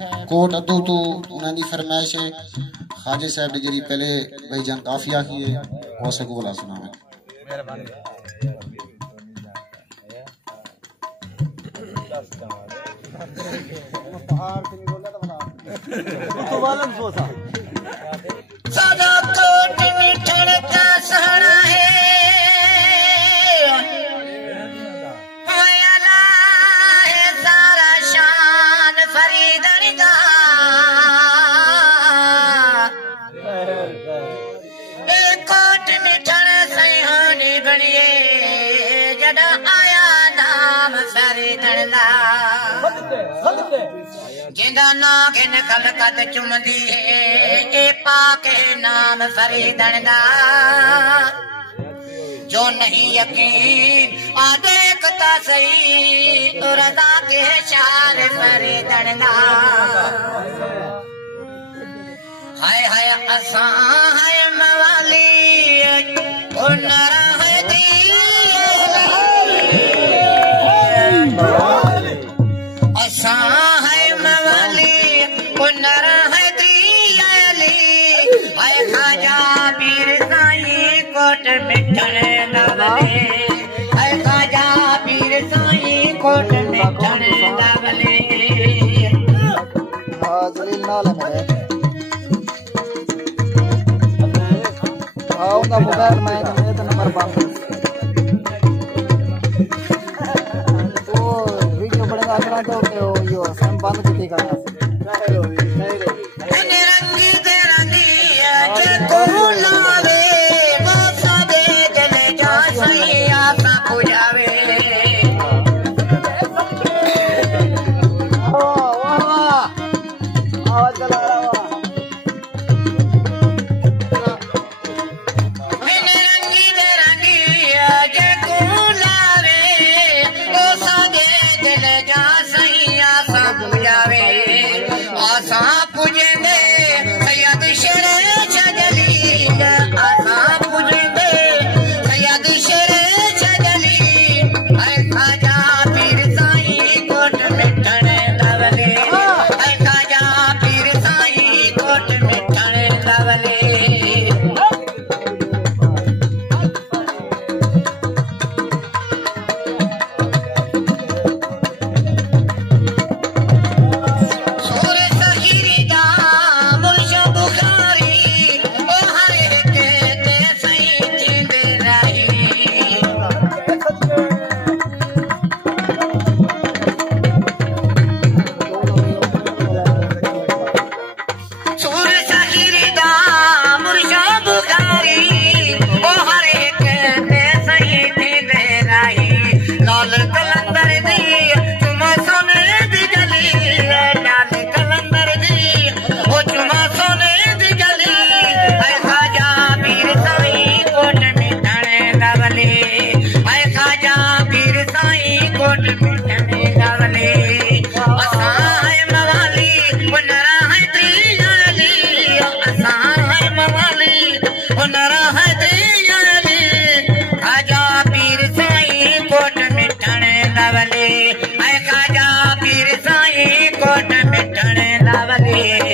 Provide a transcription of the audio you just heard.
coat अदू तो उन्होंने फरमाइश है खाजे साहब ने जी पहले भाईजान काफिया की है और से को बोला सुना मैं सदा कोट मिठड़ का सहरा है सारा शान फरीदन दा कोट मिठड़ सयानी बनिए जदा आया नाम फरीदन दा जिंदा ना के नकल कद चुमदी ए पाके नाम फरीदन दा जो नहीं यकीन आ देखता सही तो रदा के शान फरीदन दा हाय हाय असा हाय मवाली उनरा है दी असा है मवाली उनरा है दी हाय खाजा पीर साईं कोट मिठड़ नवले हाय खाजा पीर साईं कोट मिठड़ नवले जलील नाल है उनका मोबाइल मैं तो नंबर बंद वो वीडियो बड़ेगा अगला तो यो सम बंद किती करना रंगी दे रंगी को लावे बसा दे जले जा सही आसा पुजावे आवाज चला रहा आसा पुजेंदे सैयद शेरे जलील आसा पुजेंदे सैयद शेरे जलील हाय खाजा पीर साईं कोट मिठड़ नवले हाय खाजा पीर साईं कोट मिठड़ नवले खाजा पीर साईं कोट मिठड़ नवले